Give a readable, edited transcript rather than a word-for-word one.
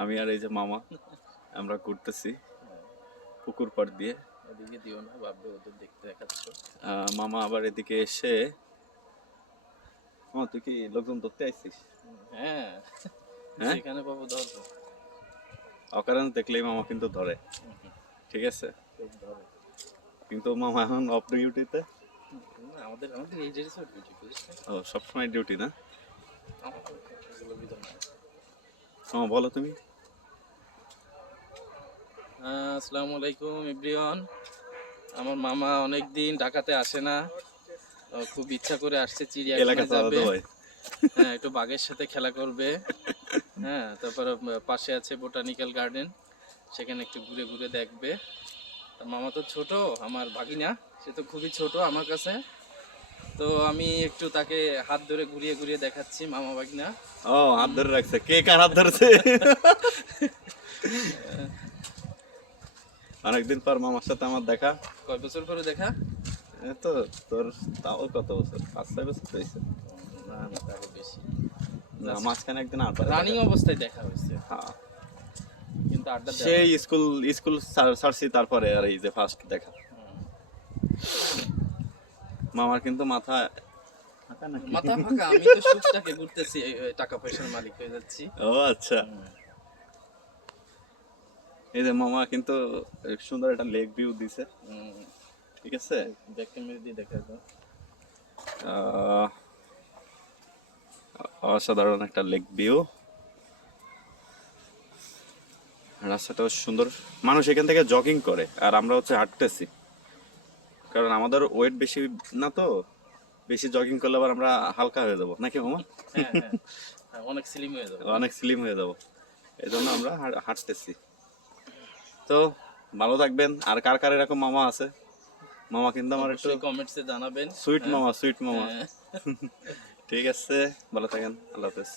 আমি আর এই যে মামা আমরা ঘুরতেছি পুকুর পাড় দিয়ে। ওদিকে দিও না, ভাববে ওদের দেখতে দেখাচ্ছ। মামা আবার এদিকে এসে, তুই কি লোকজন ধরতে আইছিস? হ্যাঁ, হ্যাঁ, সেখানে পাবো ধরবো। অকারণ দেখলেই মামা কিন্তু ধরে, ঠিক আছে? খুব ধরে। কিন্তু মামা এখন অফ ডিউটিতে। আমাদের আমাদের এই জিনিস ডিউটি করিস না। ও, সবসময় ডিউটি না? এগুলো বিধান না। মামা বলো তুমি। আসসালামু আলাইকুম এভরিওয়ান। আমার মামা অনেকদিন ঢাকাতে আসে না, খুব ইচ্ছা করে আসছে, চিড়িয়াখানা যাবে। হ্যাঁ, একটু বাঘের সাথে খেলা করবে। হ্যাঁ, তারপরে পাশে আছে বোটানিক্যাল গার্ডেন, সেখানে একটু ঘুরে ঘুরে দেখবে। মামা তো ছোট, আমার ভাগিনা, সে তো খুবই ছোট আমার কাছে। তো আমি একটু তাকে হাত ধরে ঘুরিয়ে ঘুরিয়ে দেখাচ্ছি মামা ভাগিনা। ও, হাত ধরে রাখছে, কে কার হাত ধরেছে? অনেকদিন পর মামার সাথে আমার দেখা। কয় বছর পরে দেখা? তো তোর তাও কত বছর, 5-6 বছর হয়েছে। না না, তারও বেশি। না, মাঝখানে একদিন আড্ডা রানিং অবস্থায় দেখা হয়েছে, হ্যাঁ, কিন্তু আড্ডা সেই স্কুল ছাড়ছি, তারপরে আর এই যে ফার্স্ট দেখা। মামার কিন্তু মাথা মাথা ফাঁকা, আমি তো সুখটাকে ঘুরতেছি, টাকা পয়সার মালিক হয়ে যাচ্ছি। ও আচ্ছা, এই যে মামা কিন্তু সুন্দর একটা লেক ভিউ দিছে, ঠিক আছে? ব্যাক ক্যামেরা দিয়ে দেখা দাও। অসাধারণ একটা লেক ভিউ, রাস্তাটাও সুন্দর। মানুষ এখান থেকে জগিং করে, আর আমরা হচ্ছে হাঁটতেছি, কারণ আমাদের ওয়েট বেশি না, তো বেশি জগিং করলে আবার আমরা হালকা হয়ে যাবো নাকি মামা? হ্যাঁ হ্যাঁ, অনেক স্লিম হয়ে যাবে। অনেক স্লিম হয়ে যাবো, এই জন্য আমরা হাঁটতেছি। তো ভালো থাকবেন। আর কার কার এরকম মামা আছে, মামা কিন্তু আমার একটু কমেন্টসে জানাবেন। সুইট মামা, সুইট মামা। হ্যাঁ। ঠিক আছে, ভালো থাকেন, আল্লাহ হাফেজ।